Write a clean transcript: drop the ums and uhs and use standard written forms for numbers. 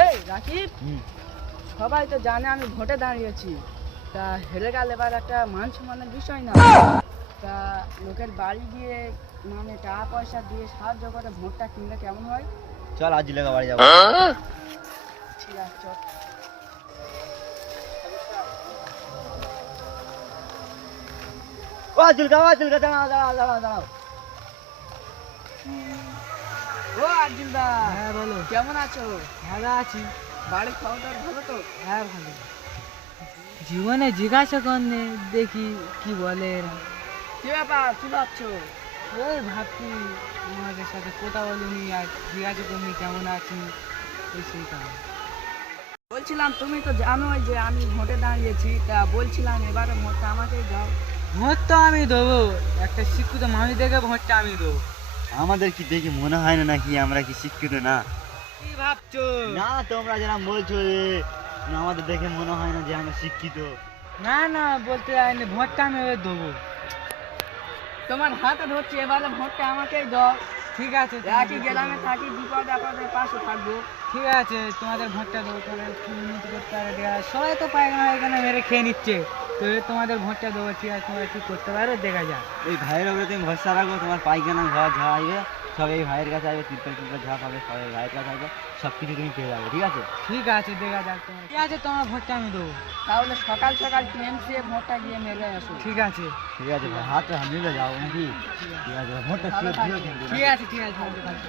এই রাকিব, সবাই তো জানে আমি ভোটে দাঁড়িয়েছি। তা হেরে গেল এবার একটা মান সম্মানের বিষয় না। তা লোকের বাড়ি গিয়ে মানে টাকা পয়সা দিয়ে সাহায্য করে ভোটটা কিনলে কেমন হয়? চল আজ লেখা বাড়ি যাবো। ঠিক আছে চল। ও জুলকা দাঁড়াও দাঁড়াও দাঁড়াও দাঁড়াও। ও আর্জুন দা, হ্যাঁ বলো। কেমন আছো? ভালো আছি। বাড়ির খবর ভালো তো? হ্যাঁ ভালো। জীবনে জিজ্ঞাসা করলে দেখি কি বলে এরা। কি ব্যাপার, কি ভাবছো? ওই ভাবছি তোমাদের সাথে কথা বলিনি আর জিজ্ঞাসা করিনি কেমন আছি এই সেই কারণে। বলছিলাম তুমি তো জানোই যে আমি ভোটে দাঁড়িয়েছি, তা বলছিলাম এবারে ভোটটা আমাকেই দাও। ভোট তো আমি দেবো, একটা শিক্ষিত মানুষ দেখে ভোটটা আমি দেবো। আমাদের কি দেখি মনে হয় না নাকি আমরা কি শিক্ষিত না? কি ভাবছো? না তোমরা যারা বলছো আমাদের দেখে মনে হয় না যে আমরা শিক্ষিত। না না বলতে যাইনি, ভোটটা আমি এবার দেবো। তোমার হাতে ধরছি, এবারে ভোটটা আমাকেই দাও। ঠিক আছে একই গ্রামে থাকি, বিপদ আপদের পাশে থাকবো। ঠিক আছে তোমাদের ভোটটা দেবো। তাহলে কি উন্নতি করতে পারে দেখা যাক। সবাই তো পায়খানা পায়খানা মেরে খেয়ে নিচ্ছে, তো তোমাদের ভোটটা দেবো। ঠিক আছে তোমরা কি করতে পারো দেখা যাক। এই ভাইয়ের উপরে তুমি ভরসা রাখো, তোমার পাইখানা ঘর যা আসবে সব এই ভাইয়ের কাছে আসবে, তিরপল যা পাবে সব এই ভাইয়ের কাছে আসবে, সব কিছু তুমি পেয়ে যাবে। ঠিক আছে ঠিক আছে দেখা যাক তোমার। ঠিক আছে তোমার ভোটটা আমি দেবো। তাহলে সকাল সকাল টিএমসি ভোটটা গিয়ে মেরে আসো। ঠিক আছে ঠিক আছে ভাই, হাতে মিলে যাও নাকি? ঠিক আছে ভোটটা ভালো ঠিক থাকবে। আছে। ঠিক আছে ঠিক আছে।